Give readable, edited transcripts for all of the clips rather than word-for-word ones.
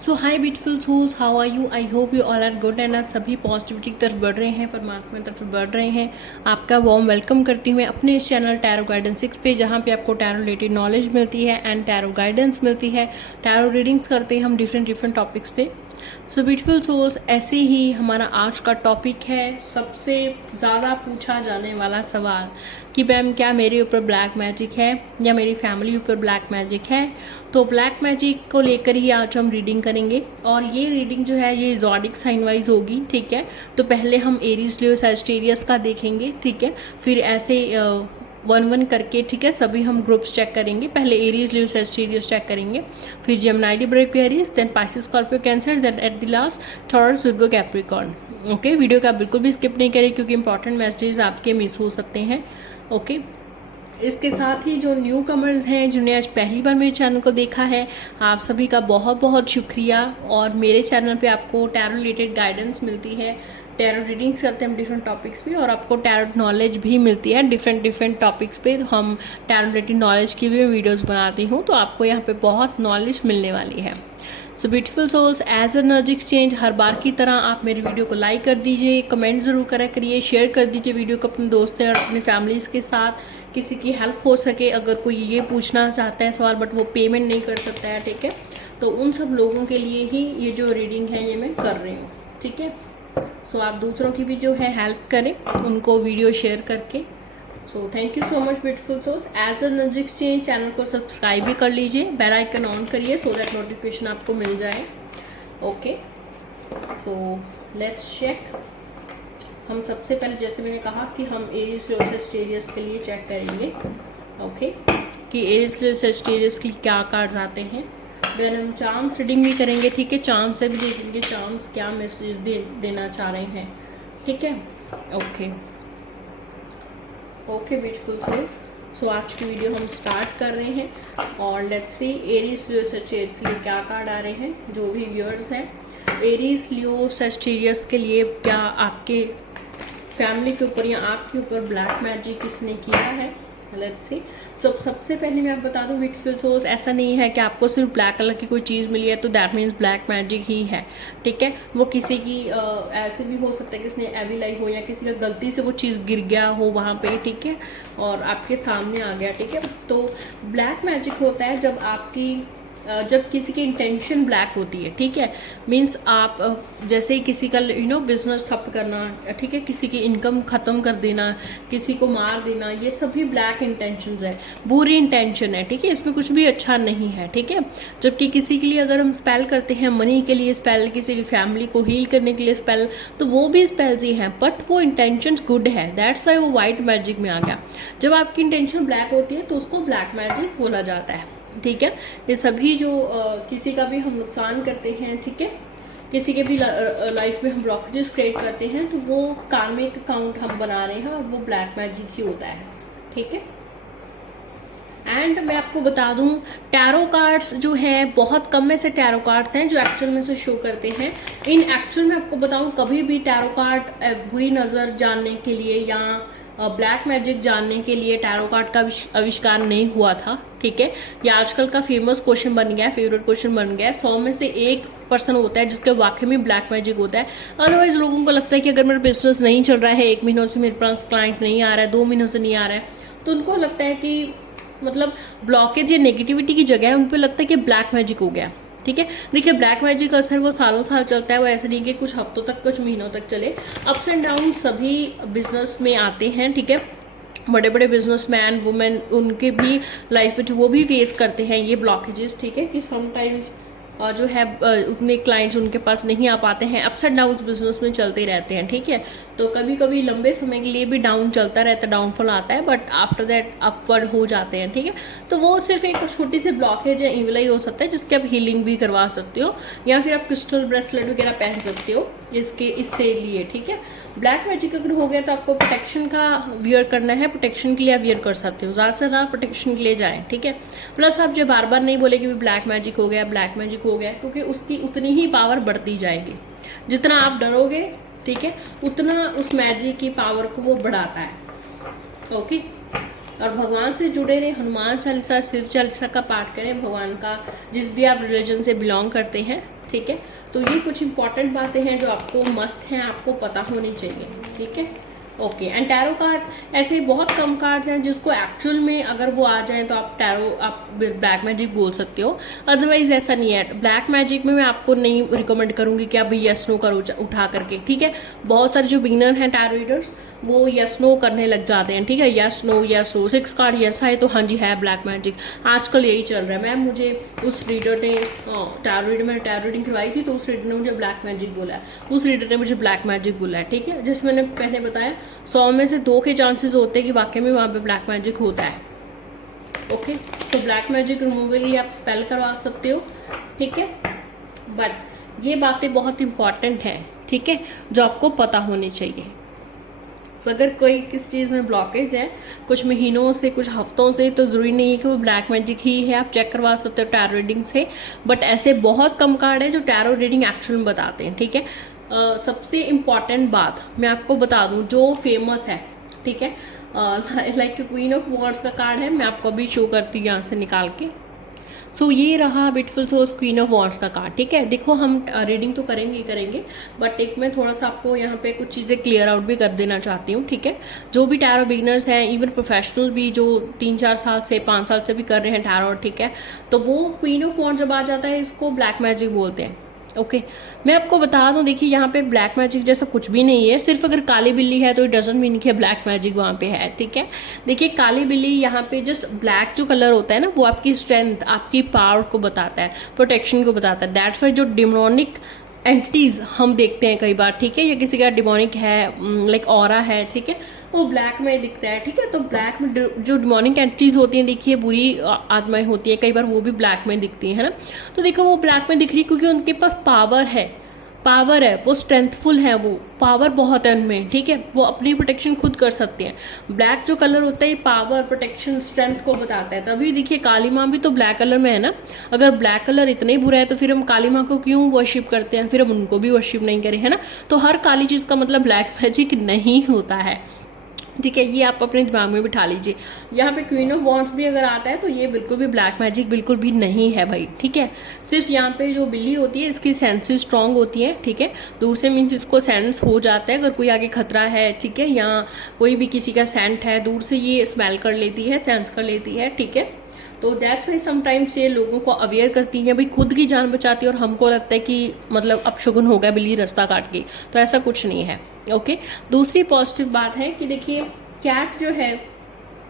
So hi beautiful souls, how are you? I hope you all are good and आज सभी positivity की तरफ बढ़ रहे हैं, परमात्मा की तरफ बढ़ रहे हैं। आपका वार्म वेलकम करती हूँ मैं अपने इस चैनल टैरो गाइडेंस 6 पे, जहाँ पे आपको टैरो रिलेटेड नॉलेज मिलती है एंड टैरो गाइडेंस मिलती है। टैरो रीडिंग्स करते हैं हम डिफरेंट टॉपिक्स पे। सो ब्यूटीफुल सोल्स, ऐसे ही हमारा आज का टॉपिक है सबसे ज़्यादा पूछा जाने वाला सवाल कि मैम क्या मेरे ऊपर ब्लैक मैजिक है या मेरी फैमिली ऊपर ब्लैक मैजिक है। तो ब्लैक मैजिक को लेकर ही आज हम रीडिंग करेंगे और ये रीडिंग जो है ये ज़ोडिक साइन वाइज होगी, ठीक है। तो पहले हम एरीज लियो सैजिटेरियस का देखेंगे, ठीक है। फिर ऐसे वन करके, ठीक है, सभी हम ग्रुप्स चेक करेंगे। पहले एरीज लियो सैजिटेरियस चेक करेंगे, फिर Gemini Libra Aquarius, then Pisces Scorpio Cancer, then at the last Taurus Virgo Capricorn. Okay, video का बिल्कुल भी स्किप नहीं करें क्योंकि इंपॉर्टेंट मैसेजेस आपके मिस हो सकते हैं। ओके, इसके साथ ही जो न्यू कमर्स हैं जिन्हें आज पहली बार मेरे चैनल को देखा है, आप सभी का बहुत बहुत शुक्रिया। और मेरे चैनल पे आपको टैरो रिलेटेड गाइडेंस मिलती है, टैरो रीडिंग्स करते हैं हम डिफरेंट टॉपिक्स पे, और आपको टैरो नॉलेज भी मिलती है डिफरेंट टॉपिक्स पे। हम टैरो रिलेटेड नॉलेज की भी वीडियोस बनाती हूँ, तो आपको यहाँ पे बहुत नॉलेज मिलने वाली है। So beautiful souls, as energy exchange हर बार की तरह आप मेरी वीडियो को लाइक कर दीजिए, कमेंट ज़रूर करा करिए, शेयर कर दीजिए वीडियो को अपने दोस्तों और अपनी फैमिलीज़ के साथ, किसी की हेल्प हो सके। अगर कोई ये पूछना चाहता है सवाल बट वो पेमेंट नहीं कर सकता है, ठीक है, तो उन सब लोगों के लिए ही ये जो रीडिंग है ये मैं कर रही हूँ, ठीक है। सो आप दूसरों की भी जो है हेल्प करें उनको वीडियो शेयर करके। So thank you so much beautiful souls. As energy exchange channel को सब्सक्राइब भी कर लीजिए, बेल आइकन ऑन करिए सो दैट नोटिफिकेशन आपको मिल जाए। Okay, so let's check. हम सबसे पहले, जैसे मैंने कहा कि हम एरीज लियो सैजिटेरियस के लिए चेक करेंगे, ओके, कि एरीज लियो सैजिटेरियस की क्या कार्ड्स आते हैं। देन हम चार्म्स रीडिंग भी करेंगे, ठीक है, चार्म से भी देखेंगे चार्म्स क्या मैसेज देना चाह रहे हैं, ठीक है। ओके ओके ब्यूटीफुल सोल्स, सो आज की वीडियो हम स्टार्ट कर रहे हैं और let's see Aries Leo Sagittarius के लिए क्या कार्ड आ रहे हैं। जो भी व्यूअर्स हैं एरीज लियो सैजिटेरियस के लिए, क्या आपके फैमिली के ऊपर या आपके ऊपर ब्लैक मैजिक किसने किया है, लेट्स सी। सबसे पहले मैं आपको बता दूं ब्यूटीफुल सोल्स, ऐसा नहीं है कि आपको सिर्फ ब्लैक कलर की कोई चीज़ मिली है तो दैट मीन्स ब्लैक मैजिक ही है, ठीक है। वो किसी की ऐसे भी हो सकता है कि इसने एविल आई हो या किसी का गलती से वो चीज़ गिर गया हो वहाँ पे, ठीक है, और आपके सामने आ गया, ठीक है। तो ब्लैक मैजिक होता है जब किसी की इंटेंशन ब्लैक होती है, ठीक है। मीन्स आप जैसे किसी का बिजनेस ठप करना, ठीक है, किसी की इनकम ख़त्म कर देना, किसी को मार देना, ये सभी ब्लैक इंटेंशंस है, बुरी इंटेंशन है, ठीक है, इसमें कुछ भी अच्छा नहीं है, ठीक है। जबकि किसी के लिए अगर हम स्पेल करते हैं, मनी के लिए स्पेल, किसी की फैमिली को हील करने के लिए स्पेल, तो वो भी स्पेल्स ही हैं बट वो इंटेंशंस गुड है, दैट्स वाई वो वाइट मैजिक में आ गया। जब आपकी इंटेंशन ब्लैक होती है तो उसको ब्लैक मैजिक बोला जाता है, ठीक है। ये सभी जो किसी का भी हम नुकसान करते हैं, ठीक है, किसी के भी लाइफ में हम ब्लॉकेजेस क्रिएट करते हैं, तो वो कार्मिक अकाउंट हम बना रहे हैं और वो ब्लैक मैजिक ही होता है, ठीक है। एंड मैं आपको बता दूं, टैरो कार्ड्स जो हैं बहुत कम में से टैरो कार्ड्स हैं जो एक्चुअल में से शो करते हैं। इन एक्चुअल में आपको बताऊं, कभी भी टैरो कार्ड बुरी नज़र जानने के लिए या ब्लैक मैजिक जानने के लिए टैरो कार्ड का आविष्कार नहीं हुआ था, ठीक है। ये आजकल का फेमस क्वेश्चन बन गया है, फेवरेट क्वेश्चन बन गया है। 100 में से 1% होता है जिसके वाकई में ब्लैक मैजिक होता है। अदरवाइज लोगों को लगता है कि अगर मेरा बिजनेस नहीं चल रहा है, 1 महीनों से मेरे पास क्लाइंट नहीं आ रहा है, 2 महीनों से नहीं आ रहा है, तो उनको लगता है कि मतलब ब्लॉकेज या नेगेटिविटी की जगह उन पर लगता है कि ब्लैक मैजिक हो गया, ठीक है। देखिए ब्लैक मैजिक का असर वो सालों साल चलता है, वो ऐसे नहीं कि कुछ हफ्तों तक, कुछ महीनों तक चले। अप्स एंड डाउन सभी बिजनेस में आते हैं, ठीक है। बड़े बड़े बिजनेसमैन वुमेन, उनके भी लाइफ में जो वो भी फेस करते हैं ये ब्लॉकेजेस, ठीक है, कि समटाइम्स जो है उतने क्लाइंट्स उनके पास नहीं आ पाते हैं। अप्स एंड डाउन्स बिजनेस में चलते रहते हैं, ठीक है। तो कभी कभी लंबे समय के लिए भी डाउन चलता रहता है, डाउनफॉल आता है, बट आफ्टर दैट अपवर्ड हो जाते हैं, ठीक है। तो वो सिर्फ एक छोटी सी ब्लॉकेज या इविल ही हो सकता है जिसके आप हीलिंग भी करवा सकते हो, या फिर आप क्रिस्टल ब्रेसलेट वगैरह पहन सकते हो इससे लिए, ठीक है। ब्लैक मैजिक अगर हो गया तो आपको प्रोटेक्शन का वियर करना है, प्रोटेक्शन के लिए आप वियर कर सकते हो, ज़्यादा से ज़्यादा प्रोटेक्शन के लिए जाएं, ठीक है। प्लस आप जब बार बार नहीं बोले कि ब्लैक मैजिक हो गया, ब्लैक मैजिक हो गया, क्योंकि उसकी उतनी ही पावर बढ़ती जाएगी। जितना आप डरोगे, ठीक है, उतना उस मैजिक की पावर को वो बढ़ाता है, ओके। और भगवान से जुड़े रहे, हनुमान चालीसा, शिव चालीसा का पाठ करें, भगवान का जिस भी आप रिलीजन से बिलोंग करते हैं, ठीक है। तो ये कुछ इंपॉर्टेंट बातें हैं जो आपको मस्ट हैं, आपको पता होनी चाहिए, ठीक है। ओके, एंड टैरो कार्ड ऐसे बहुत कम कार्ड्स हैं जिसको एक्चुअल में अगर वो आ जाएं तो आप टैरो, आप ब्लैक मैजिक बोल सकते हो, अदरवाइज ऐसा नहीं है। ब्लैक मैजिक में मैं आपको नहीं रिकमेंड करूंगी कि आप यस नो करो उठा करके, ठीक है। बहुत सारे जो बिगिनर हैं टैरो रीडर्स वो यस नो करने लग जाते हैं, ठीक है, यस नो 6 कार्ड यस है तो हाँ जी है ब्लैक मैजिक, आजकल यही चल रहा है। मैम मुझे उस रीडर ने मैंने टैरो रीडिंग करवाई थी तो उस रीडर ने मुझे ब्लैक मैजिक बोला है, उस रीडर ने मुझे ब्लैक मैजिक बोला है, ठीक है। जैसे मैंने पहले बताया 100 में से 2 के चांसेस होते हैं कि वाकई में वहाँ पे ब्लैक मैजिक होता है। Okay, so black magic removal के लिए आप स्पेल करवा सकते हो, ठीक है। बट ये बातें बहुत इंपॉर्टेंट है, ठीक है, जो आपको पता होनी चाहिए। तो अगर कोई किस चीज़ में ब्लॉकेज है कुछ महीनों से, कुछ हफ्तों से, तो ज़रूरी नहीं है कि वो ब्लैक मैजिक ही है, आप चेक करवा सकते हो टैरो रीडिंग से। बट ऐसे बहुत कम कार्ड है जो टैरो रीडिंग एक्चुअल में बताते हैं, ठीक है। सबसे इम्पॉर्टेंट बात मैं आपको बता दूं जो फेमस है, ठीक है, लाइक क्वीन ऑफ वॉन्ड्स का कार्ड है, मैं आपको अभी शो करती हूँ यहाँ से निकाल के। सो ये रहा beautiful souls queen of wands का कार्ड, ठीक है। देखो हम रीडिंग तो करेंगे ही करेंगे, बट एक मैं थोड़ा सा आपको यहाँ पे कुछ चीज़ें क्लियर आउट भी कर देना चाहती हूँ, ठीक है। जो भी टैरो बिगिनर्स हैं, इवन प्रोफेशनल भी जो 3-4 साल से 5 साल से भी कर रहे हैं टैरो, ठीक है, तो वो क्वीन ऑफ वॉन्ड्स जब आ जाता है इसको ब्लैक मैजिक बोलते हैं। ओके, मैं आपको बता दूं, देखिए यहाँ पे ब्लैक मैजिक जैसा कुछ भी नहीं है, सिर्फ अगर काली बिल्ली है तो इट डजंट मीन कि ब्लैक मैजिक वहाँ पे है, ठीक है। देखिए काली बिल्ली यहाँ पे जस्ट ब्लैक जो कलर होता है ना वो आपकी स्ट्रेंथ, आपकी पावर को बताता है, प्रोटेक्शन को बताता है। दैट्स वाई जो डिमोनिक एंटिटीज हम देखते हैं कई बार, ठीक है, या किसी का डिमोनिक है, लाइक ऑरा है, ठीक है, वो ब्लैक में दिखता है, ठीक है। तो ब्लैक में जो डिमोनिक एंटिटीज होती हैं, देखिए बुरी आत्माएं होती है कई बार, वो भी ब्लैक में दिखती है ना। तो देखो वो ब्लैक में दिख रही क्योंकि उनके पास पावर है, वो स्ट्रेंथफुल है, वो पावर बहुत है उनमें, ठीक है, वो अपनी प्रोटेक्शन खुद कर सकते हैं। ब्लैक जो कलर होता है ये पावर, प्रोटेक्शन, स्ट्रेंथ को बताता है। तभी देखिए काली माँ भी तो ब्लैक कलर में है ना। अगर ब्लैक कलर इतना ही बुरा है तो फिर हम काली माँ को क्यों वर्शिप करते हैं, फिर हम उनको भी वर्शिप नहीं करें, है ना। तो हर काली चीज़ का मतलब ब्लैक मैजिक नहीं होता है, ठीक है, ये आप अपने दिमाग में बिठा लीजिए। यहाँ पे क्वीन ऑफ वॉन्ड्स भी अगर आता है तो ये बिल्कुल भी ब्लैक मैजिक बिल्कुल भी नहीं है भाई, ठीक है। सिर्फ यहाँ पे जो बिल्ली होती है इसकी सेंसेस स्ट्रांग होती है, ठीक है, दूर से मीन्स इसको सेंस हो जाता है अगर कोई आगे खतरा है, ठीक है, या कोई भी किसी का सेंट है, दूर से ये स्मेल कर लेती है, सेंस कर लेती है, ठीक है। तो दैट्स वाई समटाइम्स ये लोगों को अवेयर करती हैं, भाई खुद की जान बचाती है, और हमको लगता है कि मतलब अपशगुन हो गया बिल्ली रास्ता काट गई, तो ऐसा कुछ नहीं है। ओके, दूसरी पॉजिटिव बात है कि देखिए कैट जो है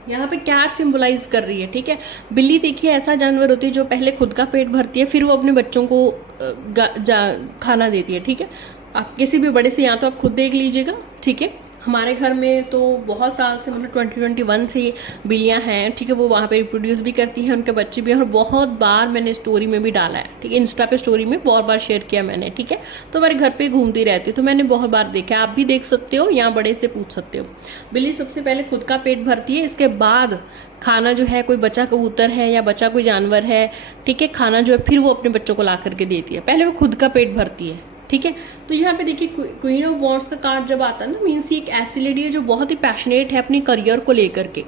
यहाँ पे कैट सिंबलाइज कर रही है, ठीक है। बिल्ली देखिए ऐसा जानवर होती है जो पहले खुद का पेट भरती है, फिर वो अपने बच्चों को खाना देती है, ठीक है। आप किसी भी बड़े से, यहाँ तो आप खुद देख लीजिएगा, ठीक है। हमारे घर में तो बहुत साल से, मतलब 2021 से बिल्लियाँ हैं, ठीक है, वो वहाँ पे रिप्रोड्यूस भी करती हैं, उनके बच्चे भी हैं, और बहुत बार मैंने स्टोरी में भी डाला है, ठीक है, इंस्टा पे स्टोरी में बहुत बार शेयर किया मैंने, ठीक है। तो हमारे घर पे घूमती रहती है, तो मैंने बहुत बार देखा, आप भी देख सकते हो या बड़े से पूछ सकते हो। बिल्ली सबसे पहले खुद का पेट भरती है, इसके बाद खाना जो है, कोई बच्चा कबूतर है या बच्चा कोई जानवर है, ठीक है, खाना जो है फिर वो अपने बच्चों को ला करके देती है, पहले वो खुद का पेट भरती है, ठीक है। तो यहाँ पे देखिए क्वीन ऑफ वॉन्ड्स का कार्ड जब आता है ना, मीन्स ये एक ऐसी लेडी है जो बहुत ही पैशनेट है अपने करियर को लेकर के,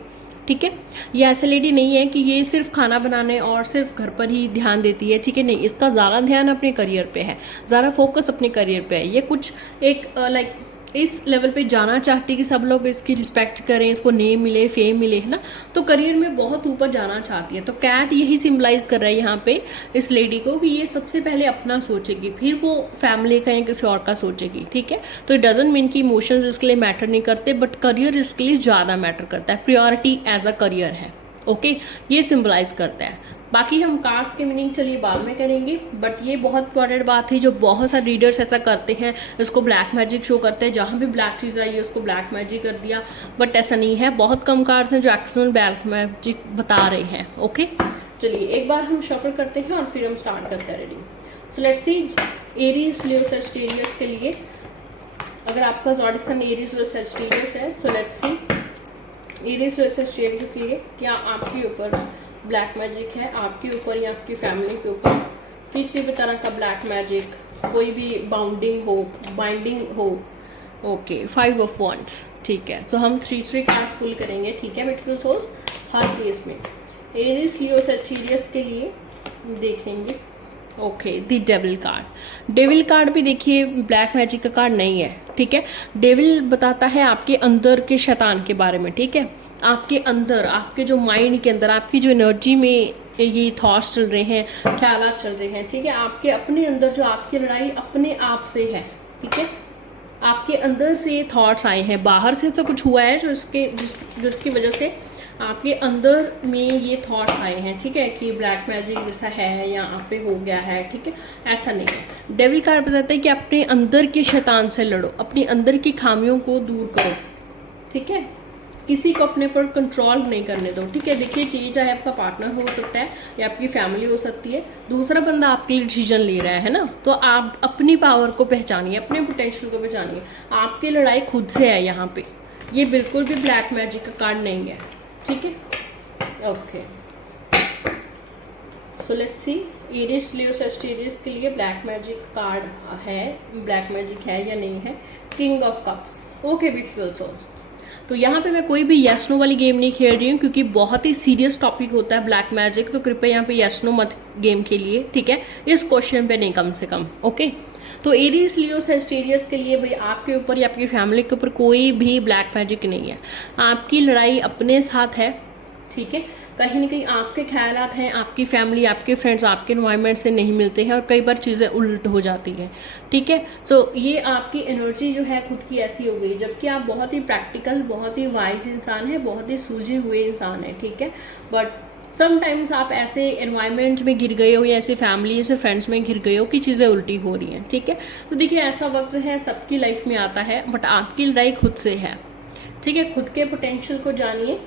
ठीक है। ये ऐसी लेडी नहीं है कि ये सिर्फ खाना बनाने और सिर्फ घर पर ही ध्यान देती है, ठीक है, नहीं, इसका ज़्यादा ध्यान अपने करियर पे है, ज़्यादा फोकस अपने करियर पे है। ये कुछ एक लाइक इस लेवल पे जाना चाहती है कि सब लोग इसकी रिस्पेक्ट करें, इसको नेम मिले, फेम मिले, है ना, तो करियर में बहुत ऊपर जाना चाहती है। तो कैट यही सिंबलाइज कर रहा है यहाँ पे इस लेडी को कि ये सबसे पहले अपना सोचेगी, फिर वो फैमिली का या किसी और का सोचेगी, ठीक है। तो इट डजंट मीन कि इमोशंस इसके लिए मैटर नहीं करते, बट करियर इसके लिए ज़्यादा मैटर करता है, प्रायोरिटी एज अ करियर है, ओके, ये सिंबलाइज करता है। बाकी हम कार्ड्स के मीनिंग चलिए बाद में करेंगे, बट ये बहुत इंपॉर्टेंट बात है, जो बहुत सारे रीडर्स ऐसा करते हैं, इसको ब्लैक मैजिक शो करते हैं, जहाँ भी ब्लैक चीज़ आई है उसको ब्लैक मैजिक कर दिया, बट ऐसा नहीं है। बहुत कम कार्ड्स हैं जो एक्चुअल ब्लैक मैजिक बता रहे हैं, ओके। चलिए एक बार हम शफल करते हैं और फिर हम स्टार्ट करते हैं reading. So let's C Aries, Leo, Sagittarius के लिए, अगर आपका ज़ोडिएक साइन एरीज, लियो, सजिटेरियस है, so let's C Aries, Leo, Sagittarius के लिए क्या आपके ऊपर ब्लैक मैजिक है, आपके ऊपर या आपकी फैमिली के ऊपर किसी भी तरह का ब्लैक मैजिक, कोई भी बाइंडिंग हो, ओके। 5 ऑफ वॉन्ड्स, ठीक है। तो हम 3 कार्ड्स पुल करेंगे, ठीक है, ब्यूटीफुल सोल्स, हर केस में एरीज, लियो, सजिटेरियस के लिए देखेंगे okay, the devil card. Devil card भी देखिए ब्लैक मैजिक का कार्ड नहीं है, ठीक है। डेविल बताता है आपके अंदर के शैतान के बारे में, ठीक है। आपके अंदर, आपके जो माइंड के अंदर, आपकी जो एनर्जी में ये थॉट्स चल रहे हैं, ख्यालात चल रहे हैं, ठीक है। आपके अपने अंदर जो आपकी लड़ाई अपने आप से है, ठीक है। आपके अंदर से ये थॉट्स आए हैं, बाहर से ऐसा कुछ हुआ है जिसकी वजह से आपके अंदर में ये थॉट्स आए हैं, ठीक है, कि ब्लैक मैजिक जैसा है या आप पे हो गया है, ठीक है। ऐसा नहीं है। डेविल कार्ड बताता है कि अपने अंदर के शैतान से लड़ो, अपने अंदर की खामियों को दूर करो, ठीक है। किसी को अपने पर कंट्रोल नहीं करने दो, ठीक है। देखिए चीज चाहे आपका पार्टनर हो सकता है या आपकी फैमिली हो सकती है, दूसरा बंदा आपके लिए डिसीजन ले रहा है ना, तो आप अपनी पावर को पहचानिए, अपने पोटेंशियल को पहचानिए। आपकी लड़ाई खुद से है यहाँ पे, ये बिल्कुल भी ब्लैक मैजिक का कार्ड नहीं है, ठीक है। Okay, so let's see Aries Leo Sagittarius के लिए ब्लैक मैजिक कार्ड है, ब्लैक मैजिक है या नहीं है। King of cups. Okay beautiful souls, तो यहाँ पे मैं कोई भी येस नो वाली गेम नहीं खेल रही हूँ क्योंकि बहुत ही सीरियस टॉपिक होता है ब्लैक मैजिक, तो कृपया यहाँ पे येस नो मत गेम खेलिए, ठीक है, इस क्वेश्चन पे नहीं, कम से कम। ओके, तो एरीज लियो सजिटेरियस के लिए भाई आपके ऊपर या आपकी फैमिली के ऊपर कोई भी ब्लैक मैजिक नहीं है। आपकी लड़ाई अपने साथ है, ठीक है। कहीं ना कहीं आपके ख्यालात हैं, आपकी फैमिली, आपके फ्रेंड्स, आपके एनवायरनमेंट से नहीं मिलते हैं और कई बार चीज़ें उल्ट हो जाती हैं, ठीक है। सो ये आपकी एनर्जी जो है खुद की ऐसी हो गई, जबकि आप बहुत ही प्रैक्टिकल, बहुत ही वाइज इंसान है, बहुत ही सूझे हुए इंसान है, ठीक है। बट समटाइम्स आप ऐसे एनवायरनमेंट में गिर गए हो या ऐसी फैमिली, ऐसे फ्रेंड्स में गिर गए हो कि चीज़ें उल्टी हो रही हैं, ठीक है। तो देखिए ऐसा वक्त है सबकी लाइफ में आता है, बट आपकी लड़ाई खुद से है, ठीक है। खुद के पोटेंशियल को जानिए,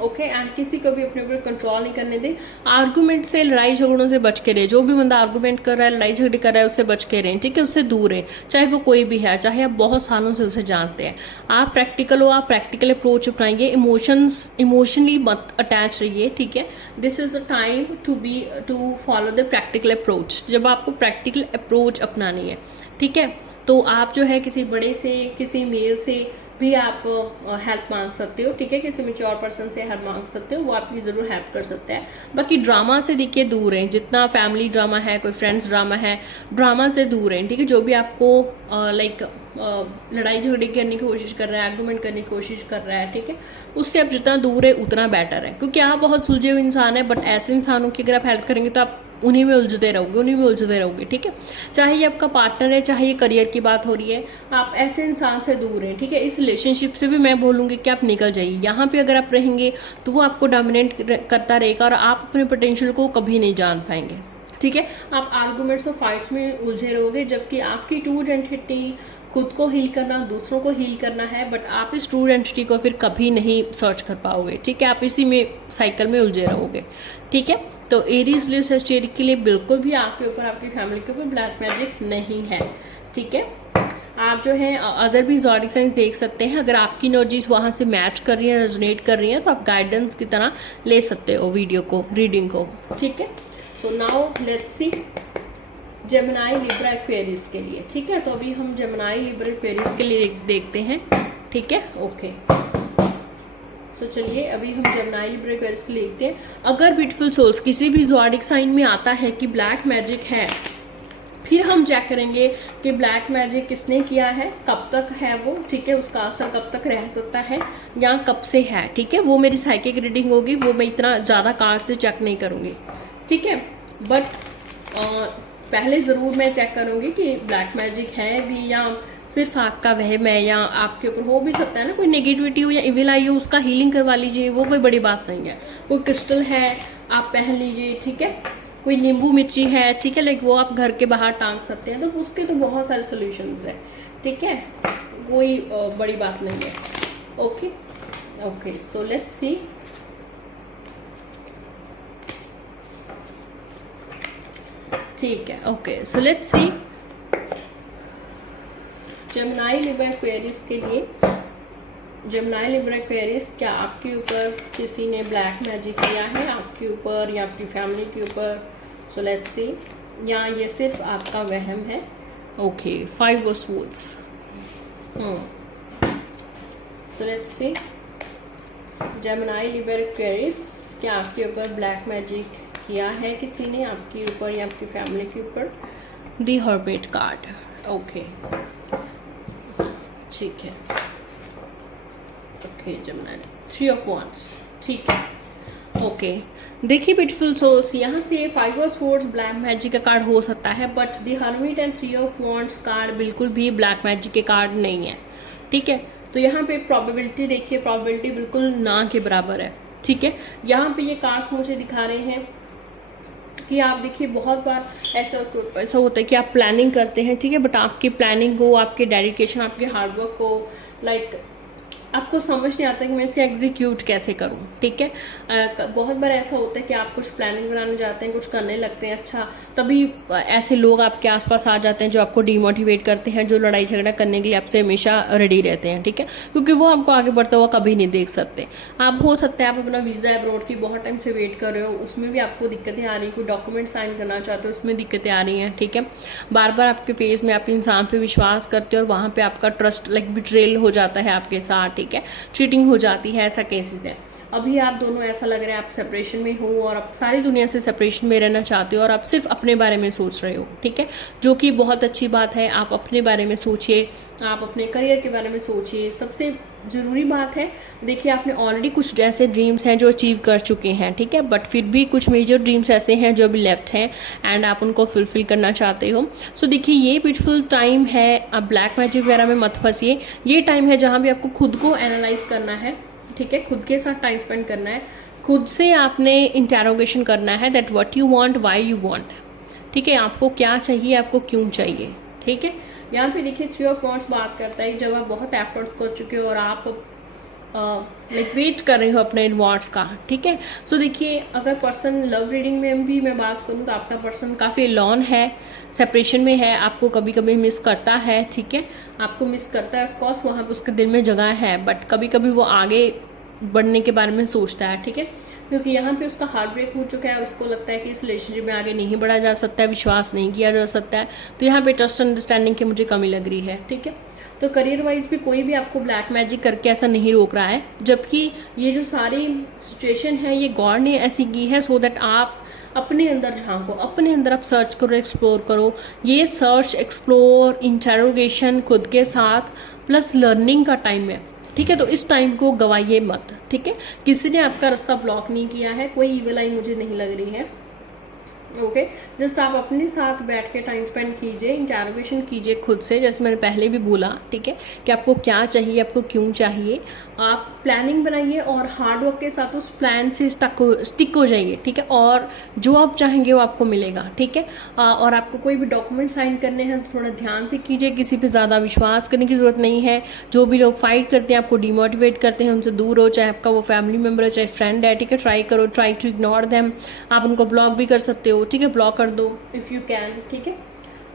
ओके, एंड किसी को भी अपने ऊपर कंट्रोल नहीं करने दें। आर्गूमेंट से, लड़ाई झगड़ों से बच के रहे। जो भी बंदा आर्गूमेंट कर रहा है, लड़ाई झगड़े कर रहा है, उससे बच के रहें, ठीक है, उससे दूर रहें, चाहे वो कोई भी है, चाहे आप बहुत सालों से उसे जानते हैं। आप प्रैक्टिकल हो, आप प्रैक्टिकल अप्रोच अपनाइए, इमोशनली मत अटैच रहिए, ठीक है। This is the time to follow the practical approach. जब आपको प्रैक्टिकल अप्रोच अपनानी है, ठीक है, तो आप जो है किसी बड़े से, किसी मेल से भी आप हेल्प मांग सकते हो, ठीक है। किसी मैच्योर पर्सन से हेल्प मांग सकते हो, वो आपकी ज़रूर हेल्प कर सकता है। बाकी ड्रामा से देखिए दूर रहें, जितना फैमिली ड्रामा है, कोई फ्रेंड्स ड्रामा है, ड्रामा से दूर रहें, ठीक है। जो भी आपको लाइक लड़ाई झगड़े करने की कोशिश कर रहा है, आर्गूमेंट करने की कोशिश कर रहा है, ठीक है, उससे आप जितना दूर है उतना बेटर है, क्योंकि आप बहुत सुलझे हुए इंसान है। बट ऐसे इंसानों की अगर आप हेल्प करेंगे तो आप उन्हीं में उलझते रहोगे, ठीक है। चाहे ये आपका पार्टनर है, चाहे ये करियर की बात हो रही है, आप ऐसे इंसान से दूर हैं, ठीक है। इस रिलेशनशिप से भी मैं बोलूँगी कि आप निकल जाइए। यहाँ पे अगर आप रहेंगे तो वो आपको डोमिनेट करता रहेगा और आप अपने पोटेंशियल को कभी नहीं जान पाएंगे, ठीक है। आप आर्गूमेंट्स और फाइट्स में उलझे रहोगे, जबकि आपकी ट्रू आइडेंटिटी खुद को हील करना, दूसरों को हील करना है, बट आप इस ट्रू आइडेंटिटी को फिर कभी नहीं सर्च कर पाओगे, ठीक है। आप इसी में साइकिल में उलझे रहोगे, ठीक है। तो एरीज लियो सजिटेरियस के लिए बिल्कुल भी आपके ऊपर, आपकी फैमिली के ऊपर ब्लैक मैजिक नहीं है, ठीक है। आप जो है अदर भी ज़ोडिक साइंस देख सकते हैं। अगर आपकी एनर्जीज वहाँ से मैच कर रही हैं, रेजोनेट कर रही हैं, तो आप गाइडेंस की तरह ले सकते हो वीडियो को, रीडिंग को, ठीक है। So now let's see Gemini Libra Aquarius के लिए, ठीक है। तो अभी हम जेमिनी लिब्रा एक्वेरियस के लिए देखते हैं, ठीक है। ओके, सो चलिए अभी हम जेमिनी लिब्रा एक्वेरियस के लिए देखते हैं। अगर ब्यूटीफुल सोल्स किसी भी ज़ोडिक साइन में आता है कि ब्लैक मैजिक है, फिर हम चेक करेंगे कि ब्लैक मैजिक किसने किया है, कब तक है वो, ठीक है, उसका असर कब तक रह सकता है या कब से है, ठीक है। वो मेरी साइकिक रीडिंग होगी, वो मैं इतना ज़्यादा कार्ड से चेक नहीं करूँगी, ठीक है। बट पहले ज़रूर मैं चेक करूँगी कि ब्लैक मैजिक है भी या सिर्फ आपका वहम है, या आपके ऊपर हो भी सकता है ना कोई नेगेटिविटी हो या इविल आई हो, उसका हीलिंग करवा लीजिए, वो कोई बड़ी बात नहीं है। कोई क्रिस्टल है आप पहन लीजिए, ठीक है। कोई नींबू मिर्ची है, ठीक है, लाइक वो आप घर के बाहर टांग सकते हैं, तो उसके तो बहुत सारे सोल्यूशंस है, ठीक है, कोई बड़ी बात नहीं है। ओके ओके, सो लेट्स सी। ठीक है, okay, so let's C Gemini Libra Aquarius के लिए। जेमिनी लिब्रा एक्वेरियस, क्या आपके ऊपर किसी ने ब्लैक मैजिक किया है, आपके ऊपर या आपकी फैमिली के ऊपर? सो लेट्स सी, या ये सिर्फ आपका वहम है? Okay, 5 of swords. So let's C Gemini Libra Aquarius, क्या आपके ऊपर ब्लैक मैजिक किया है किसी ने आपके ऊपर या आपकी फैमिली के ऊपर। दी हर्मिट कार्ड, ओके ठीक है, ओके जमुना, 3 ऑफ वांड्स, ठीक है, ओके। देखिए ब्यूटीफुल सोल्स, यहाँ से 5 ऑफ स्वॉर्ड्स ब्लैक मैजिक का कार्ड हो सकता है, but the hermit and 3 of wands card बिल्कुल भी ब्लैक मैजिक के कार्ड नहीं है, ठीक है। तो यहाँ पे प्रोबेबिलिटी देखिए, प्रोबेबिलिटी बिल्कुल ना के बराबर है, ठीक है। यहाँ पे ये कार्ड्स मुझे दिखा रहे हैं कि आप देखिए बहुत बार ऐसा होता है कि आप प्लानिंग करते हैं, ठीक है, बट आपकी प्लानिंग को, आपके डेडिकेशन, आपके हार्डवर्क को लाइक आपको समझ नहीं आता कि मैं इसे एग्जीक्यूट कैसे करूं, ठीक है। बहुत बार ऐसा होता है कि आप कुछ प्लानिंग बनाने जाते हैं, कुछ करने लगते हैं, अच्छा तभी ऐसे लोग आपके आसपास आ जाते हैं जो आपको डिमोटिवेट करते हैं, जो लड़ाई झगड़ा करने के लिए आपसे हमेशा रेडी रहते हैं, ठीक है, क्योंकि वो आपको आगे बढ़ता हुआ कभी नहीं देख सकते। आप हो सकता है आप अपना वीज़ा अब्रॉड की बहुत टाइम से वेट कर रहे हो, उसमें भी आपको दिक्कतें आ रही हैं, कोई डॉक्यूमेंट साइन करना चाहते हो उसमें दिक्कतें आ रही हैं, ठीक है। बार बार आपके फेस में आप इंसान पर विश्वास करते हो और वहाँ पर आपका ट्रस्ट लाइक बिट्रेल हो जाता है आपके साथ, ठीक है, चीटिंग हो जाती है, ऐसा केसेस है। अभी आप दोनों ऐसा लग रहा है आप सेपरेशन में हो और आप सारी दुनिया से सेपरेशन में रहना चाहते हो और आप सिर्फ अपने बारे में सोच रहे हो, ठीक है, जो कि बहुत अच्छी बात है। आप अपने बारे में सोचिए, आप अपने करियर के बारे में सोचिए, सबसे ज़रूरी बात है। देखिए आपने ऑलरेडी कुछ ऐसे ड्रीम्स हैं जो अचीव कर चुके हैं, ठीक है, बट फिर भी कुछ मेजर ड्रीम्स ऐसे हैं जो अभी लेफ्ट हैं एंड आप उनको फुलफिल करना चाहते हो। सो देखिए ये ब्यूटीफुल टाइम है, आप ब्लैक मैजिक वगैरह में मत फंसिए। ये टाइम है जहाँ भी आपको खुद को एनालाइज करना है, ठीक है, खुद के साथ टाइम स्पेंड करना है, खुद से आपने इंटेरोगेशन करना है that what you want, why you want, ठीक है, आपको क्या चाहिए, आपको क्यों चाहिए, ठीक है। यहाँ पे देखिए 3 ऑफ वांड्स बात करता है जब आप बहुत एफर्ट्स कर चुके हो और आप लाइक वेट कर रहे हो अपने रिवॉर्ड्स का, ठीक है। सो देखिए अगर पर्सन लव रीडिंग में भी मैं बात करूँ तो आपका पर्सन काफ़ी लॉन है, सेपरेशन में है, आपको कभी कभी मिस करता है, ठीक है, आपको मिस करता है, ऑफकोर्स वहाँ पर उसके दिल में जगह है, बट कभी कभी वो आगे बढ़ने के बारे में सोचता है, ठीक है, क्योंकि यहाँ पे उसका हार्ट ब्रेक हो चुका है, उसको लगता है कि इस रिलेशनशिप में आगे नहीं बढ़ा जा सकता है, विश्वास नहीं किया जा सकता है, तो यहाँ पे ट्रस्ट अंडरस्टैंडिंग की मुझे कमी लग रही है, ठीक है। तो करियर वाइज भी कोई भी आपको ब्लैक मैजिक करके ऐसा नहीं रोक रहा है, जबकि ये जो सारी सिचुएशन है ये गॉड ने ऐसी की है सो दैट आप अपने अंदर झांको, अपने अंदर आप सर्च करो, एक्सप्लोर करो। ये सर्च, एक्सप्लोर, इंटेरोगेशन खुद के साथ प्लस लर्निंग का टाइम है, ठीक है, तो इस टाइम को गवाइए मत, ठीक है। किसी ने आपका रास्ता ब्लॉक नहीं किया है, कोई ईविल आई मुझे नहीं लग रही है, ओके। जस्ट आप अपने साथ बैठ के टाइम स्पेंड कीजिए, इंटेरोगेशन कीजिए खुद से, जैसे मैंने पहले भी बोला, ठीक है, कि आपको क्या चाहिए, आपको क्यों चाहिए। आप प्लानिंग बनाइए और हार्ड वर्क के साथ उस प्लान से स्टिक हो जाइए, ठीक है, और जो आप चाहेंगे वो आपको मिलेगा, ठीक है। और आपको कोई भी डॉक्यूमेंट साइन करने हैं तो थोड़ा ध्यान से कीजिए, किसी पे ज़्यादा विश्वास करने की ज़रूरत नहीं है। जो भी लोग फाइट करते हैं, आपको डिमोटिवेट करते हैं, उनसे दूर हो, चाहे आपका वो फैमिली मेम्बर है, चाहे फ्रेंड है, ठीक है, ट्राई करो, ट्राई टू इग्नोर देम। आप उनको ब्लॉक भी कर सकते हो, ठीक है, ब्लॉक कर दो इफ़ यू कैन, ठीक है।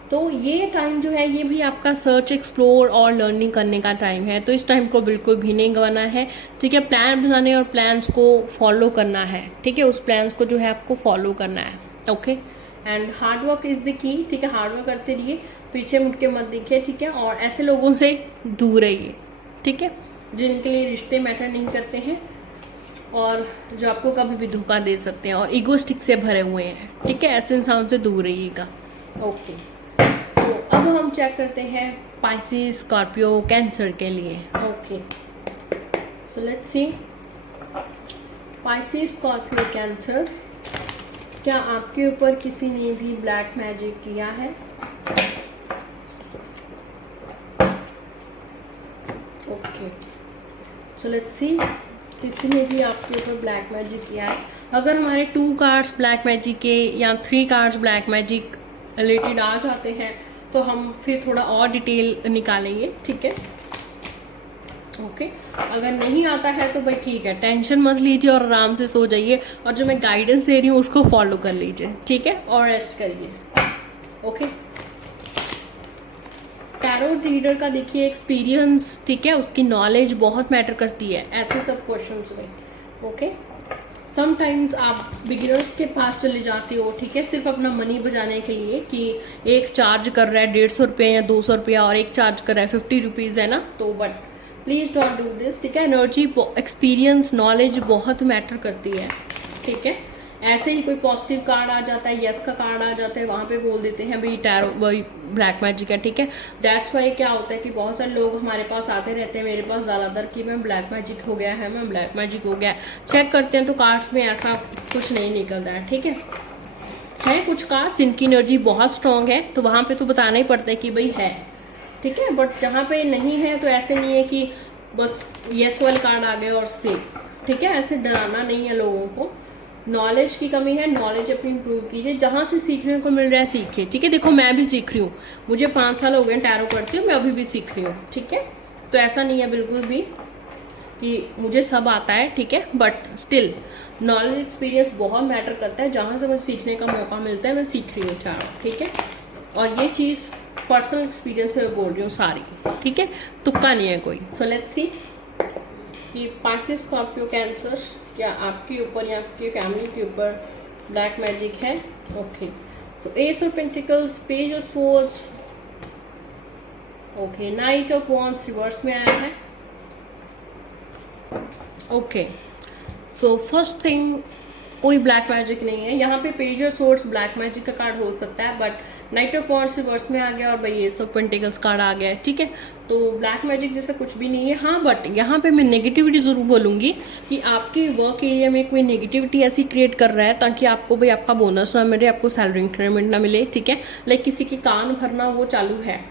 तो ये टाइम जो है ये भी आपका सर्च, एक्सप्लोर और लर्निंग करने का टाइम है, तो इस टाइम को बिल्कुल भी नहीं गंवाना है, ठीक है। प्लान बनाने और प्लान्स को फॉलो करना है, ठीक है, उस प्लान्स को जो है आपको फॉलो करना है, okay. And hard work is the key, ठीक है, हार्ड वर्क करते रहिए, पीछे मुड़ के मत देखिए, ठीक है, और ऐसे लोगों से दूर रहिए, ठीक है, जिनके लिए रिश्ते मैटर नहीं करते हैं और जो आपको कभी भी धोखा दे सकते हैं और ईगोस्टिक से भरे हुए हैं, ठीक है, ऐसे इंसान से दूर रहिएगा, ओके। तो अब हम चेक करते हैं पाइसेस, स्कॉर्पियो, कैंसर के लिए, okay. So let's C Pisces, Scorpio, cancer, क्या आपके ऊपर किसी ने भी ब्लैक मैजिक किया है? ओके, सो लेट्स सी किसी ने भी आपके ऊपर ब्लैक मैजिक किया है। अगर हमारे 2 कार्ड्स ब्लैक मैजिक के या 3 कार्ड्स ब्लैक मैजिक रिलेटेड आ जाते हैं तो हम फिर थोड़ा और डिटेल निकालेंगे, ठीक है, ओके। अगर नहीं आता है तो भाई ठीक है, टेंशन मत लीजिए और आराम से सो जाइए और जो मैं गाइडेंस दे रही हूँ उसको फॉलो कर लीजिए, ठीक है, और रेस्ट करिए, ओके। टैरो रीडर का देखिए एक्सपीरियंस, ठीक है, उसकी नॉलेज बहुत मैटर करती है ऐसे सब क्वेश्चंस में, ओके। समटाइम्स आप बिगिनर्स के पास चले जाते हो, ठीक है, सिर्फ अपना मनी बचाने के लिए कि एक चार्ज कर रहा है 150 रुपये या 200 रुपया और एक चार्ज कर रहा है 50 रुपीज़, है ना, तो but please don't do this, ठीक है। एनर्जी, एक्सपीरियंस, नॉलेज बहुत मैटर करती है, ठीक है। ऐसे ही कोई पॉजिटिव कार्ड आ जाता है, यस का कार्ड आ जाता है, वहाँ पे बोल देते हैं भाई टैरो वही ब्लैक मैजिक है, ठीक है। दैट्स वाई क्या होता है कि बहुत सारे लोग हमारे पास आते रहते हैं, मेरे पास ज़्यादातर कि मैम ब्लैक मैजिक हो गया है, मैम ब्लैक मैजिक हो गया है। चेक करते हैं तो कार्ड्स में ऐसा कुछ नहीं निकलता है, ठीक है कुछ कार्ड्स जिनकी एनर्जी बहुत स्ट्रांग है तो वहाँ पे तो बताना ही पड़ता है कि भाई है, ठीक है। बट जहाँ पे नहीं है तो ऐसे नहीं है कि बस यस वाले कार्ड आ गए और सेफ, ठीक है। ऐसे डराना नहीं है लोगों को। नॉलेज की कमी है, नॉलेज अपनी इंप्रूव कीजिए, जहाँ से सीखने को मिल रहा है सीखिए, ठीक है। देखो मैं भी सीख रही हूँ, मुझे 5 साल हो गए टैरो करती हूँ, मैं अभी भी सीख रही हूँ, ठीक है। तो ऐसा नहीं है बिल्कुल भी कि मुझे सब आता है, ठीक है। बट स्टिल नॉलेज एक्सपीरियंस बहुत मैटर करता है, जहाँ से मुझे सीखने का मौका मिलता है मैं सीख रही हूँ टैरो, ठीक है। और ये चीज़ पर्सनल एक्सपीरियंस से बोल रही हूँ सारी, ठीक है, तुक्का नहीं है कोई। सो लेट्स सी कि पाइसेस, स्कॉर्पियो, कैंसर, क्या आपके ऊपर या आपकी फैमिली के ऊपर ब्लैक मैजिक है। Okay, so S of pentacles, page of swords, okay, night of wands reverse में आया है। ओके, सो फर्स्ट थिंग कोई ब्लैक मैजिक नहीं है यहाँ पे। Page of swords black magic का कार्ड हो सकता है, but night of wands reverse में आ गया और भाई एस ऑफ पेंटिकल्स कार्ड आ गया है, ठीक है। तो ब्लैक मैजिक जैसा कुछ भी नहीं है। हाँ, बट यहाँ पे मैं नेगेटिविटी जरूर बोलूँगी कि आपके वर्क एरिया में कोई नेगेटिविटी ऐसी क्रिएट कर रहा है ताकि आपको भाई आपका बोनस ना मिले, आपको सैलरी इंक्रीमेंट ना मिले, ठीक है। लाइक किसी के कान भरना वो चालू है,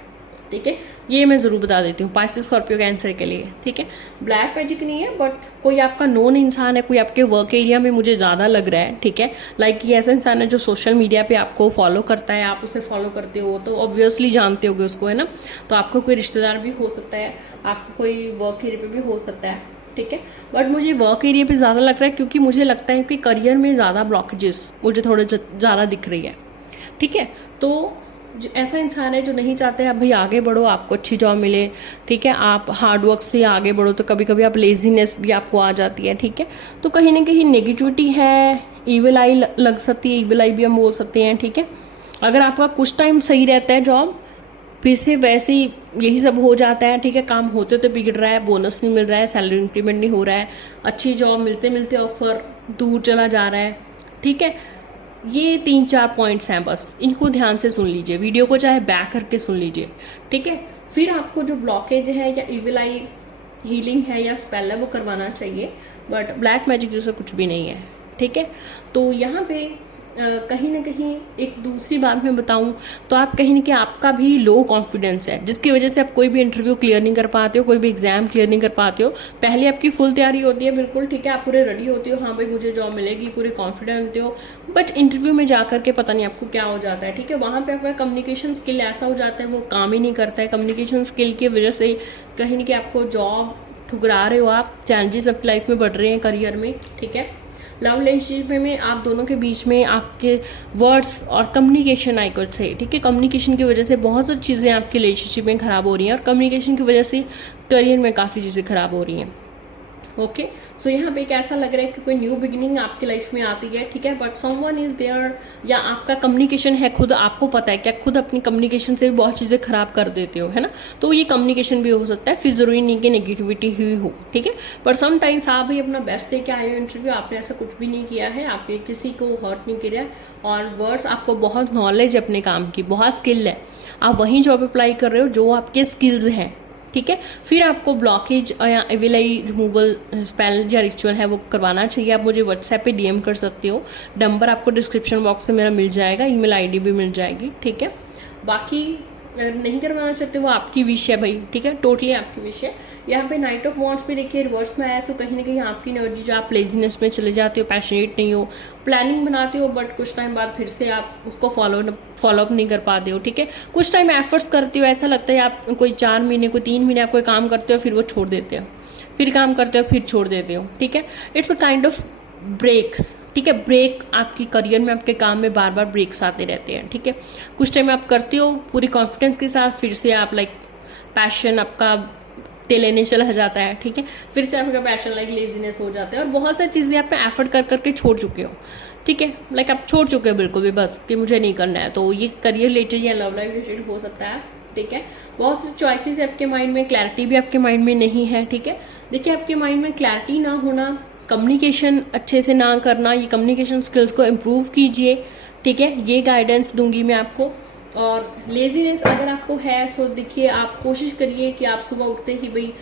ठीक है। ये मैं ज़रूर बता देती हूँ पाइसेस, स्कॉर्पियो, कैंसर के लिए, ठीक है। ब्लैक मैजिक नहीं है, बट कोई आपका नोन इंसान है, कोई आपके वर्क एरिया में मुझे ज़्यादा लग रहा है, ठीक है। लाइक ये ऐसा इंसान है जो सोशल मीडिया पे आपको फॉलो करता है, आप उसे फॉलो करते हो तो ऑब्वियसली जानते होगे उसको, है ना। तो आपको कोई रिश्तेदार भी हो सकता है, आपको कोई वर्क एरिया पे भी हो सकता है, ठीक है। बट मुझे वर्क एरिया पे ज़्यादा लग रहा है क्योंकि मुझे लगता है कि करियर में ज़्यादा ब्लॉकेजेस मुझे थोड़े ज़्यादा दिख रही है, ठीक है। तो ऐसा इंसान है जो नहीं चाहते आप भाई आगे बढ़ो, आपको अच्छी जॉब मिले, ठीक है। आप हार्डवर्क से आगे बढ़ो तो कभी कभी आप लेजीनेस भी आपको आ जाती है, ठीक है। तो कहीं ना कहीं नेगेटिविटी है, ईविल आई लग सकती है, ईविल आई भी हम बोल सकते हैं, ठीक है। अगर आपका कुछ टाइम सही रहता है जॉब, फिर से वैसे ही यही सब हो जाता है, ठीक है। काम होते तो बिगड़ रहा है, बोनस नहीं मिल रहा है, सैलरी इंक्रीमेंट नहीं हो रहा है, अच्छी जॉब मिलते मिलते ऑफर दूर चला जा रहा है, ठीक है। ये 3-4 पॉइंट्स हैं, बस इनको ध्यान से सुन लीजिए, वीडियो को चाहे बैक करके सुन लीजिए, ठीक है। फिर आपको जो ब्लॉकेज है या इविल आई हीलिंग है या स्पेल है वो करवाना चाहिए, बट ब्लैक मैजिक जैसा कुछ भी नहीं है, ठीक है। तो यहाँ पे कहीं ना कहीं एक दूसरी बात मैं बताऊं तो आप कहीं ना कहीं आपका भी लो कॉन्फिडेंस है, जिसकी वजह से आप कोई भी इंटरव्यू क्लियर नहीं कर पाते हो, कोई भी एग्जाम क्लियर नहीं कर पाते हो। पहले आपकी फुल तैयारी होती है, बिल्कुल ठीक है, आप पूरे रेडी होते हो, हाँ भाई मुझे जॉब मिलेगी, पूरे कॉन्फिडेंट होते हो, बट इंटरव्यू में जा करके पता नहीं आपको क्या हो जाता है, ठीक है। वहाँ पर आपका कम्युनिकेशन स्किल ऐसा हो जाता है वो काम ही नहीं करता है। कम्युनिकेशन स्किल की वजह से कहीं ना कहीं आपको जॉब ठुकरा रहे हो, आप चैलेंजेस अपनी लाइफ में बढ़ रहे हैं करियर में, ठीक है। लव रिलेशनशिप में आप दोनों के बीच में आपके वर्ड्स और कम्युनिकेशन आई कुड से, ठीक है, कम्युनिकेशन की वजह से बहुत सारी चीज़ें आपके रिलेशनशिप में ख़राब हो रही हैं और कम्युनिकेशन की वजह से करियर में काफ़ी चीज़ें ख़राब हो रही हैं। ओके, सो यहाँ पे एक ऐसा लग रहा है कि कोई न्यू बिगिनिंग आपकी लाइफ में आती है, ठीक है, बट समवन इज देयर, या आपका कम्युनिकेशन है, खुद आपको पता है कि आप खुद अपनी कम्युनिकेशन से भी बहुत चीज़ें खराब कर देते हो, है ना। तो ये कम्युनिकेशन भी हो सकता है, फिर जरूरी नहीं कि नेगेटिविटी ही हो, ठीक है। पर समटाइम्स आप भी अपना बेस्ट दे के आए हो इंटरव्यू, आपने ऐसा कुछ भी नहीं किया है, आपने किसी को हर्ट नहीं किया और वर्ड्स, आपको बहुत नॉलेज अपने काम की, बहुत स्किल है, आप वहीं जॉब अप्लाई कर रहे हो जो आपके स्किल्स हैं, ठीक है। फिर आपको ब्लॉकेज या इविल आई रिमूवल स्पेल या रिचुअल है वो करवाना चाहिए। आप मुझे व्हाट्सएप पे डीएम कर सकते हो, नंबर आपको डिस्क्रिप्शन बॉक्स में मेरा मिल जाएगा, ईमेल आईडी भी मिल जाएगी, ठीक है। बाकी अगर नहीं करवाना चाहते वो आपकी विश है भाई, ठीक है, टोटली आपकी विश है। यहाँ पे नाइट ऑफ वॉन्ड्स पे देखिए रिवर्स में आया, तो कहीं ना कहीं आपकी एनर्जी जो आप लेजीनेस में चले जाते हो, पैशनेट नहीं हो, प्लानिंग बनाते हो बट कुछ टाइम बाद फिर से आप उसको फॉलोअप नहीं कर पाते हो, ठीक है। कुछ टाइम एफर्ट्स करते हो, ऐसा लगता है आप कोई 4 महीने कोई 3 महीने आप कोई काम करते हो, फिर वो छोड़ देते हो, फिर काम करते हो, फिर छोड़ देते हो, ठीक है। It's a kind of breaks, ठीक है। ब्रेक आपकी करियर में, आपके काम में बार बार ब्रेक्स आते रहते हैं, ठीक है। कुछ टाइम आप करते हो पूरी कॉन्फिडेंस के साथ, फिर से आप लाइक पैशन आपका लेने चला जाता है, ठीक है, फिर से आपका पैशन लाइक लेजीनेस हो जाता है और बहुत सारी चीज़ें आप एफर्ट कर करके छोड़ चुके हो, ठीक है, लाइक आप छोड़ चुके हो बिल्कुल भी, बस कि मुझे नहीं करना है। तो ये करियर रिलेटेड या लव लाइफ रिलेटेड हो सकता है, ठीक है। बहुत सी चॉइसेस है आपके माइंड में, क्लैरिटी भी आपके माइंड में नहीं है, ठीक है। देखिए आपके माइंड में क्लैरिटी ना होना कम्युनिकेशन अच्छे से ना करना, ये कम्युनिकेशन स्किल्स को इम्प्रूव कीजिए, ठीक है, ये गाइडेंस दूंगी मैं आपको। और लेजीनेस अगर आपको है सो देखिए, आप कोशिश करिए कि आप सुबह उठते ही भाई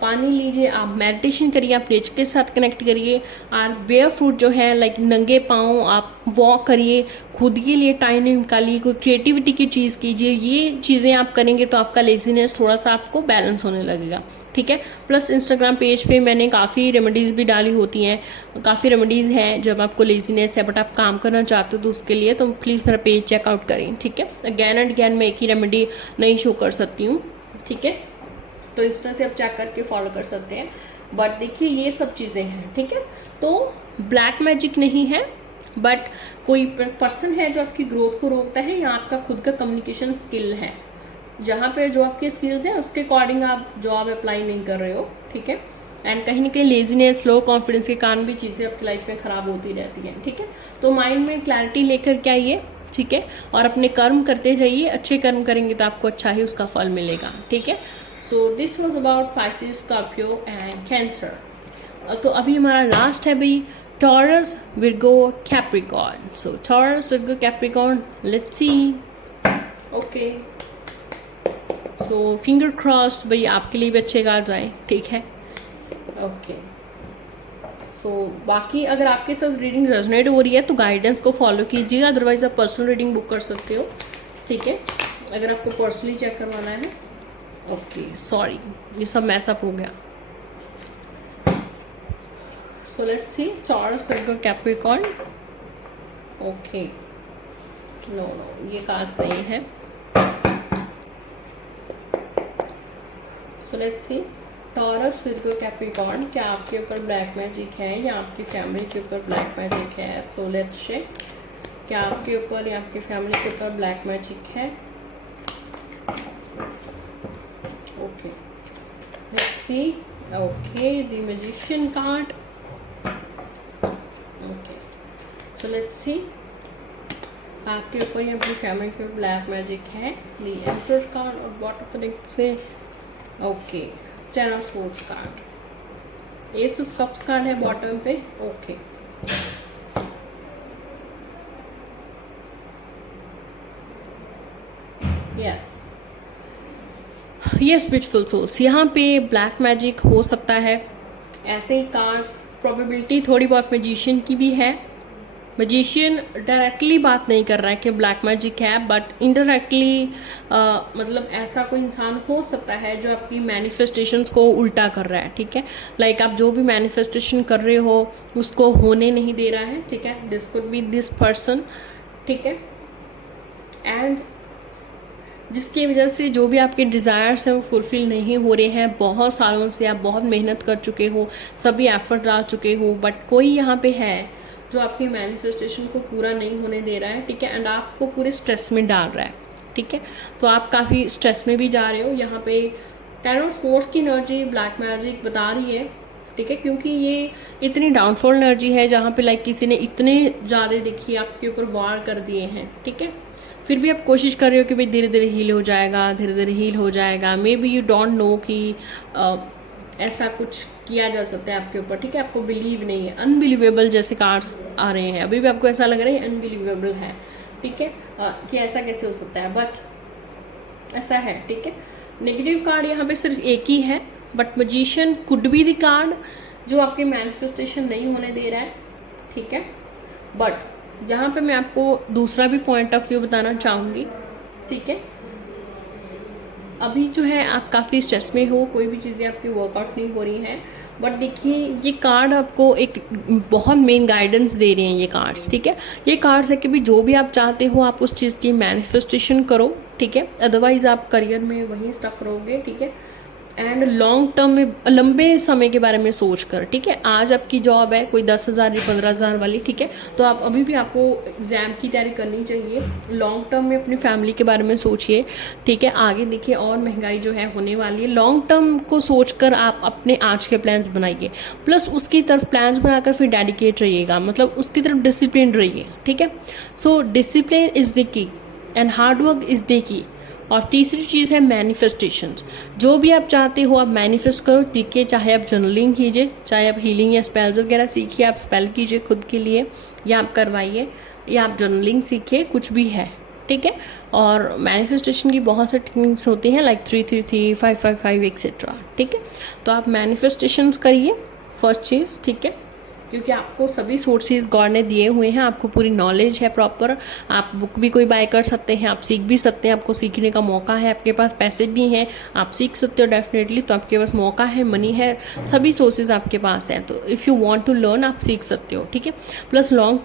पानी लीजिए, आप मेडिटेशन करिए, आप नेचर के साथ कनेक्ट करिए, और बेयर फुट जो है लाइक नंगे पाँव आप वॉक करिए, खुद के लिए टाइम निकालिए, कोई क्रिएटिविटी की चीज़ कीजिए। ये चीज़ें आप करेंगे तो आपका लेजीनेस थोड़ा सा आपको बैलेंस होने लगेगा, ठीक है। प्लस इंस्टाग्राम पेज पे मैंने काफ़ी रेमेडीज़ भी डाली होती हैं, काफ़ी रेमेडीज़ हैं जब आपको लेजीनेस है बट आप काम करना चाहते हो तो उसके लिए तो प्लीज़ मेरा पेज चेकआउट करें, ठीक है। अगैन एंड अगैन मैं एक ही रेमेडी नहीं शो कर सकती हूँ, ठीक है, तो इस तरह से आप चेक करके फॉलो कर सकते हैं। बट देखिए ये सब चीज़ें हैं, ठीक है, तो ब्लैक मैजिक नहीं है, बट कोई पर्सन है जो आपकी ग्रोथ को रोकता है, या आपका खुद का कम्युनिकेशन स्किल है, जहाँ पे जो आपके स्किल्स हैं उसके अकॉर्डिंग आप जॉब अप्लाई नहीं कर रहे हो, ठीक है। एंड कहीं ना कहीं लेजीनेस, लो कॉन्फिडेंस के कारण भी चीज़ें आपकी लाइफ में ख़राब होती रहती हैं, ठीक है। तो माइंड में क्लैरिटी लेकर के आइए, ठीक है, और अपने कर्म करते जाइए, अच्छे कर्म करेंगे तो आपको अच्छा ही उसका फल मिलेगा, ठीक है। So this was about Pisces, Scorpio and cancer. तो अभी हमारा लास्ट है भाई taurus, Virgo, Capricorn. So taurus, Virgo, Capricorn, let's see. Okay, so finger crossed भाई आपके लिए भी अच्छे कार्ड आए, ठीक है। ओके, सो बाकी अगर आपके साथ रीडिंग रेजोनेट हो रही है तो गाइडेंस को फॉलो कीजिए, अदरवाइज आप पर्सनल रीडिंग बुक कर सकते हो, ठीक है, अगर आपको पर्सनली चेक करवाना है। ओके, सॉरी ये सब मैसअप हो गया। So let's see Taurus, Virgo, Capricorn. Okay, no ये कार्ड सही है। So let's see Taurus, Virgo, Capricorn, क्या आपके ऊपर ब्लैक मैजिक है या आपकी फैमिली के ऊपर ब्लैक मैजिक है? सो लेट्स चेक, क्या आपके ऊपर या आपकी फैमिली के ऊपर ब्लैक मैजिक है? Okay, let's see. Okay, the magician card. Okay, so let's see आपके ऊपर या अपनी फैमिली के ऊपर ब्लैक मैजिक है। द एम्परर कार्ड और बॉटम पर से okay, ten of swords card, ace of cups card है बॉटम पे। Okay, yes yes beautiful souls, यहाँ पे ब्लैक मैजिक हो सकता है। ऐसे ही कार्ड्स प्रोबेबिलिटी थोड़ी बहुत मैजिशियन की भी है। मैजिशियन डायरेक्टली बात नहीं कर रहा है कि ब्लैक मैजिक है, बट इनडायरेक्टली मतलब ऐसा कोई इंसान हो सकता है जो आपकी मैनिफेस्टेशंस को उल्टा कर रहा है, ठीक है। लाइक आप जो भी मैनिफेस्टेशन कर रहे हो उसको होने नहीं दे रहा है, ठीक है। This could be this person, ठीक है, एंड जिसकी वजह से जो भी आपके डिज़ायर्स हैं वो फुलफिल नहीं हो रहे हैं। बहुत सालों से आप बहुत मेहनत कर चुके हो, सभी एफर्ट डाल चुके हो, बट कोई यहाँ पे है जो आपकी मैनिफेस्टेशन को पूरा नहीं होने दे रहा है, ठीक है, एंड आपको पूरे स्ट्रेस में डाल रहा है, ठीक है। तो आप काफ़ी स्ट्रेस में भी जा रहे हो। यहाँ पे टेन ऑफ सोर्ड्स की एनर्जी ब्लैक मैजिक बता रही है, ठीक है, क्योंकि ये इतनी डाउनफॉल एनर्जी है जहाँ पे लाइक किसी ने इतने ज़्यादा देखिए आपके ऊपर वार कर दिए हैं, ठीक है। फिर भी आप कोशिश कर रहे हो कि भाई धीरे धीरे हील हो जाएगा, धीरे धीरे हील हो जाएगा। May be you don't know कि ऐसा कुछ किया जा सकता है आपके ऊपर, ठीक है, आपको बिलीव नहीं है। अनबिलीवेबल जैसे कार्ड्स आ रहे हैं, अभी भी आपको ऐसा लग रहा है अनबिलीवेबल है, ठीक है, कि ऐसा कैसे हो सकता है, बट ऐसा है, ठीक है। नेगेटिव कार्ड यहाँ पे सिर्फ एक ही है, but magician could be the card जो आपके मैनिफेस्टेशन नहीं होने दे रहा है, ठीक है। बट यहाँ पे मैं आपको दूसरा भी पॉइंट ऑफ व्यू बताना चाहूँगी, ठीक है। अभी जो है आप काफ़ी स्ट्रेस में हो, कोई भी चीज़ें आपकी वर्कआउट नहीं हो रही हैं, बट देखिए ये कार्ड आपको एक बहुत मेन गाइडेंस दे रहे हैं ये कार्ड्स, ठीक है। ये कार्ड्स है कि भी जो भी आप चाहते हो आप उस चीज़ की मैनिफेस्टेशन करो, ठीक है, अदरवाइज आप करियर में वहीं स्टक रहोगे, ठीक है। एंड लॉन्ग टर्म में लंबे समय के बारे में सोच कर, ठीक है। आज आपकी जॉब है कोई 10,000 या 15,000 वाली, ठीक है, तो आप अभी भी आपको एग्ज़ाम की तैयारी करनी चाहिए। लॉन्ग टर्म में अपनी फैमिली के बारे में सोचिए, ठीक है। आगे देखिए और महंगाई जो है होने वाली है, लॉन्ग टर्म को सोचकर आप अपने आज के प्लान्स बनाइए, प्लस उसकी तरफ प्लान्स बनाकर फिर डेडिकेट रहिएगा, मतलब उसकी तरफ डिसिप्लिन रहिए, ठीक है। So discipline is the key and hard work is the key. और तीसरी चीज़ है मैनिफेस्टेशंस। जो भी आप चाहते हो आप मैनिफेस्ट करो, देखिए चाहे आप जर्नलिंग कीजिए, चाहे आप हीलिंग या स्पेल्स वगैरह सीखिए, आप स्पेल कीजिए खुद के लिए या आप करवाइए, या आप जर्नलिंग सीखिए, कुछ भी है, ठीक है। और मैनिफेस्टेशन की बहुत से टेक्निक्स होती हैं लाइक 333, 555 एक्सेट्रा, ठीक है। तो आप मैनिफेस्टेशंस करिए फर्स्ट चीज़, ठीक है, क्योंकि आपको सभी सोर्सेज गॉड ने दिए हुए हैं, आपको पूरी नॉलेज है प्रॉपर। आप बुक भी कोई बाय कर सकते हैं, आप सीख भी सकते हैं, आपको सीखने का मौका है, आपके पास पैसे भी हैं, आप सीख सकते हो डेफिनेटली। तो आपके पास मौका है, मनी है, सभी सोर्सेज आपके पास हैं। तो if you want to learn आप सीख सकते हो, ठीक है। प्लस लॉन्ग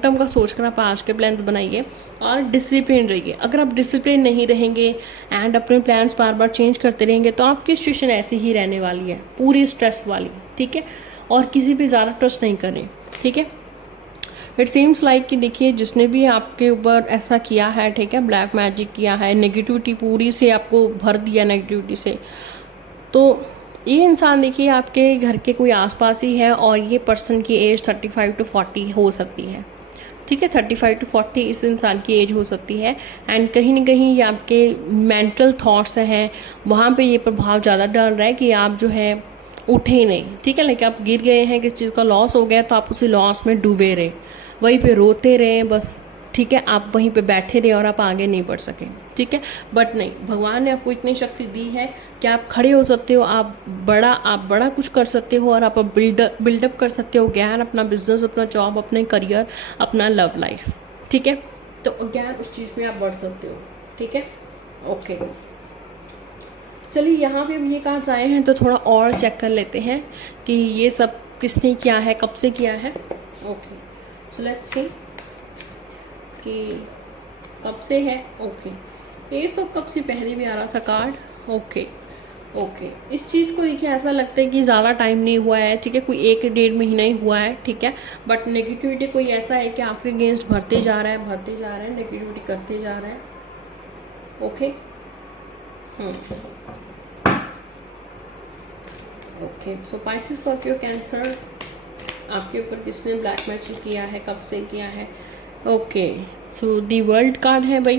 टर्म का सोचकर आप आज के प्लान्स बनाइए और डिसिप्लिन रहिए। अगर आप डिसिप्लिन नहीं रहेंगे एंड अपने प्लान्स बार बार चेंज करते रहेंगे तो आपकी सिचुएशन ऐसी ही रहने वाली है, पूरी स्ट्रेस वाली, ठीक है। और किसी पे ज़्यादा ट्रस्ट नहीं करें, ठीक है। इट सीम्स लाइक कि देखिए जिसने भी आपके ऊपर ऐसा किया है, ठीक है, ब्लैक मैजिक किया है, नेगेटिविटी पूरी से आपको भर दिया नेगेटिविटी से, तो ये इंसान देखिए आपके घर के कोई आसपास ही है और ये पर्सन की एज 35 to 40 हो सकती है, ठीक है। 35 to 40 इस इंसान की एज हो सकती है एंड कहीं ना कहीं ये आपके मेंटल थॉट्स हैं, वहाँ पे ये प्रभाव ज़्यादा डाल रहा है कि आप जो है उठे नहीं, ठीक है। लाइक आप गिर गए हैं, किसी चीज़ का लॉस हो गया तो आप उसी लॉस में डूबे रहे, वहीं पे रोते रहे बस, ठीक है, आप वहीं पे बैठे रहे और आप आगे नहीं बढ़ सके, ठीक है। बट नहीं, भगवान ने आपको इतनी शक्ति दी है कि आप खड़े हो सकते हो, आप बड़ा कुछ कर सकते हो और आप बिल्डअप कर सकते हो ज्ञान, अपना बिजनेस, अपना जॉब, अपने करियर, अपना लव लाइफ, ठीक है। तो अज्ञान उस चीज़ में आप बढ़ सकते हो, ठीक है। ओके, चलिए यहाँ पे हम ये कार्ड्स आए हैं तो थोड़ा और चेक कर लेते हैं कि ये सब किसने किया है, कब से किया है। ओके, सो लेट्स सी कि कब से है। ओके, ये सब कब से पहले भी आ रहा था कार्ड। ओके, इस चीज़ को देखिए ऐसा लगता है कि ज़्यादा टाइम नहीं हुआ है, ठीक है, कोई 1-1.5 महीना ही हुआ है, ठीक है। बट नेगेटिविटी कोई ऐसा है कि आपके अगेंस्ट भरते जा रहा है, नेगेटिविटी करते जा रहा है। ओके, ओके, सो पाइसेस, स्कॉर्पियो, कैंसर, आपके ऊपर किसने ब्लैक मैजिक किया है, कब से किया है। Okay, so the world card है भाई।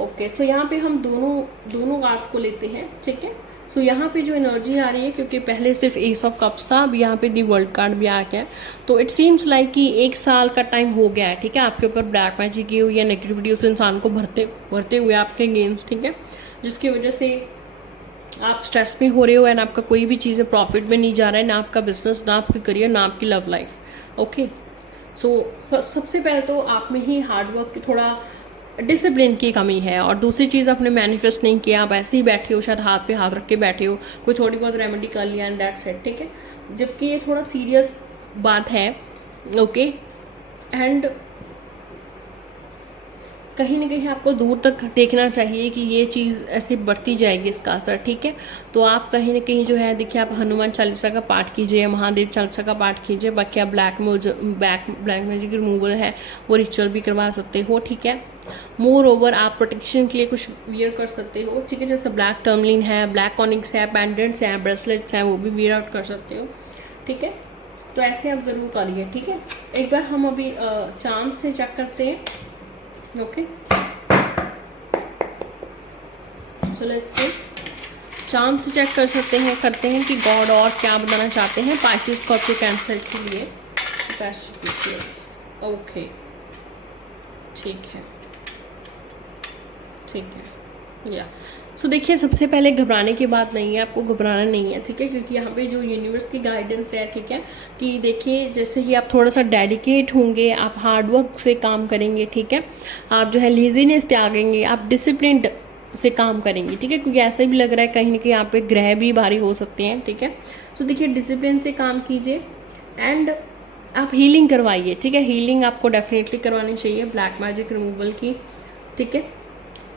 ओके, सो यहाँ पे हम दोनों कार्ड्स को लेते हैं, ठीक है। सो यहाँ पे जो एनर्जी आ रही है, क्योंकि पहले सिर्फ एस ऑफ कप्स था, अब यहाँ पे दी वर्ल्ड कार्ड भी आ गया, तो इट सीम्स लाइक कि 1 साल का टाइम हो गया है, ठीक है, आपके ऊपर ब्लैक मैजिक की हुई या नेगेटिविटी उस इंसान को भरते हुए आपके अगेंस्ट, ठीक है, जिसकी वजह से आप स्ट्रेस में हो रहे हो एंड आपका कोई भी चीज़ें प्रॉफिट में नहीं जा रहा है, ना आपका बिजनेस, ना आपकी करियर, ना आपकी लव लाइफ। ओके, सो सबसे पहले तो आप में ही हार्डवर्क की, थोड़ा डिसिप्लिन की कमी है, और दूसरी चीज़ आपने मैनिफेस्ट नहीं किया, आप ऐसे ही बैठे हो, शायद हाथ पे हाथ रख के बैठे हो, कोई थोड़ी बहुत रेमेडी कर लिया एंड दैट्स इट, ठीक है, जबकि ये थोड़ा सीरियस बात है। ओके, एंड कहीं ना कहीं आपको दूर तक देखना चाहिए कि ये चीज़ ऐसे बढ़ती जाएगी, इसका असर, ठीक है। तो आप कहीं ना कहीं जो है देखिए, आप हनुमान चालीसा का पाठ कीजिए, महादेव चालीसा का पाठ कीजिए, बाकी आप ब्लैक मैजिक रिमूवल है वो रिचुअल भी करवा सकते हो, ठीक है। मोर ओवर आप प्रोटेक्शन के लिए कुछ वियर कर सकते हो, ठीक है, जैसे ब्लैक टर्मलिन है, ब्लैक ऑनिक्स है, पेंडेंट्स हैं, ब्रेसलेट्स हैं, वो भी वियर आउट कर सकते हो, ठीक है। तो ऐसे आप ज़रूर करिए, ठीक है। एक बार हम अभी चांद से चेक करते हैं। ओके, सो लेट्स सी, चांद से चेक करते हैं कि गॉड और क्या बताना चाहते हैं पाइसेस, स्कॉर्पियो, कैंसर के लिए। ओके, ठीक है, या सो देखिए, सबसे पहले घबराने की बात नहीं है, आपको घबराना नहीं है, ठीक है, क्योंकि यहाँ पे जो यूनिवर्स की गाइडेंस है, ठीक है, कि देखिए जैसे ही आप थोड़ा सा डेडिकेट होंगे, आप हार्डवर्क से काम करेंगे, ठीक है, आप जो है लेजीनेस त्यागेंगे, आप डिसिप्लिन से काम करेंगे, ठीक है, क्योंकि ऐसा भी लग रहा है कहीं ना कहीं यहाँ पे ग्रह भी भारी हो सकते हैं, ठीक है। सो देखिए, डिसिप्लिन से काम कीजिए एंड आप हीलिंग करवाइए, ठीक है, हीलिंग आपको डेफिनेटली करवानी चाहिए ब्लैक मैजिक रिमूवल की, ठीक है,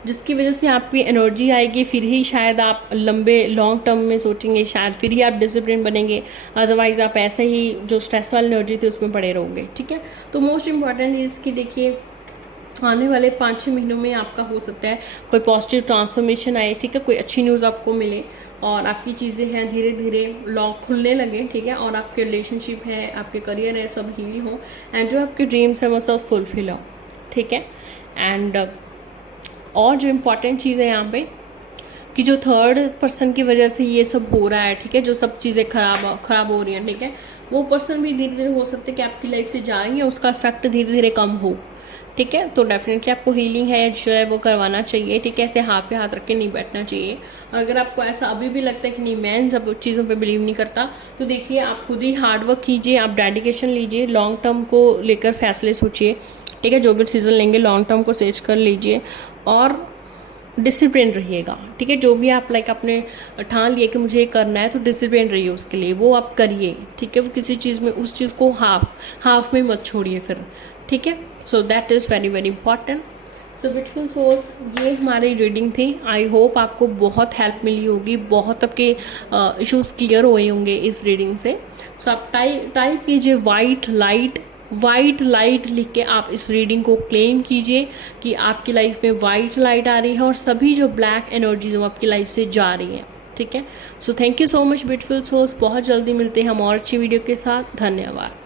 जिसकी वजह से आपकी एनर्जी आएगी, फिर ही शायद आप लॉन्ग टर्म में सोचेंगे, शायद फिर ही आप डिसिप्लिन बनेंगे, अदरवाइज आप ऐसे ही जो स्ट्रेस वाली एनर्जी थी उसमें पड़े रहोगे, ठीक है। तो मोस्ट इंपॉर्टेंट चीज़ कि देखिए, आने वाले 5-6 महीनों में आपका हो सकता है कोई पॉजिटिव ट्रांसफॉर्मेशन आए, ठीक है, कोई अच्छी न्यूज़ आपको मिले और आपकी चीज़ें हैं धीरे धीरे लॉक खुलने लगे, ठीक है, और आपके रिलेशनशिप है, आपके करियर है, सब हील हो एंड जो आपके ड्रीम्स हैं वो सब फुलफिल हो, ठीक है। एंड और जो इम्पॉर्टेंट चीज़ है यहाँ पे कि जो थर्ड पर्सन की वजह से ये सब हो रहा है, ठीक है, जो सब चीज़ें खराब हो रही हैं, ठीक है, वो पर्सन भी धीरे धीरे हो सकता है कि आपकी लाइफ से जाएंगे, उसका इफेक्ट धीरे धीरे कम हो, ठीक है। तो डेफिनेटली आपको हीलिंग है जो है वो करवाना चाहिए, ठीक है। ऐसे हाथ पे हाथ रख के नहीं बैठना चाहिए। अगर आपको ऐसा अभी भी लगता है कि नहीं मैं इन सब चीज़ों पे बिलीव नहीं करता, तो देखिए आप खुद ही हार्डवर्क कीजिए, आप डेडिकेशन लीजिए, लॉन्ग टर्म को लेकर फैसले सोचिए, ठीक है। जो भी डिसीजन लेंगे लॉन्ग टर्म को सोच कर लीजिए और डिसिप्लिन रहिएगा, ठीक है। जो भी आप लाइक अपने ठान लिए कि मुझे ये करना है, तो डिसिप्लिन रहिए उसके लिए, वो आप करिए, ठीक है। वो किसी चीज़ में उस चीज़ को हाफ में मत छोड़िए फिर, ठीक है। So that is very very important. So beautiful souls, ये हमारी रीडिंग थी। आई होप आपको बहुत हेल्प मिली होगी, बहुत आपके इश्यूज़ क्लियर हुए होंगे इस रीडिंग से। सो आप टाइप कीजिए वाइट लाइट लिख के आप इस रीडिंग को क्लेम कीजिए कि आपकी लाइफ में वाइट लाइट आ रही है और सभी जो ब्लैक एनर्जीज वो आपकी लाइफ से जा रही हैं, ठीक है। So thank you so much beautiful souls, बहुत जल्दी मिलते हैं हम और अच्छी वीडियो के साथ। धन्यवाद।